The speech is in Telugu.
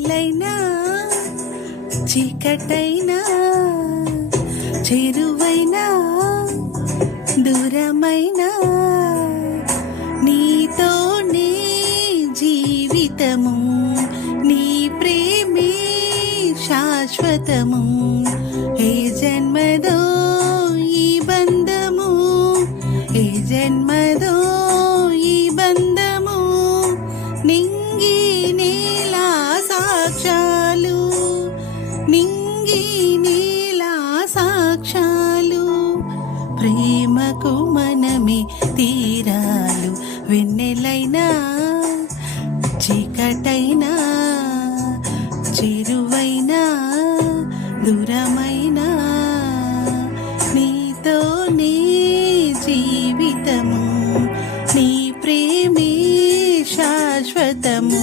వెన్నెలైనా చీకటైనా చెరువైనా దూరమైనా నీతోనే జీవితము, నీ ప్రేమే శాశ్వతము. ఏ జన్మదో ఈ బంధము, ఏ జన్మదో ఈ బంధము, నింగి నేల సాక్ష్యాలు, నింగి నేల సాక్ష్యాలు. ప్రేమకు మనమే తీరాలు. వెన్నెలైనా చీకటైనా చెరువైనా దూరమైనా నీతోనే జీవితము, నీ ప్రేమే శాశ్వతము.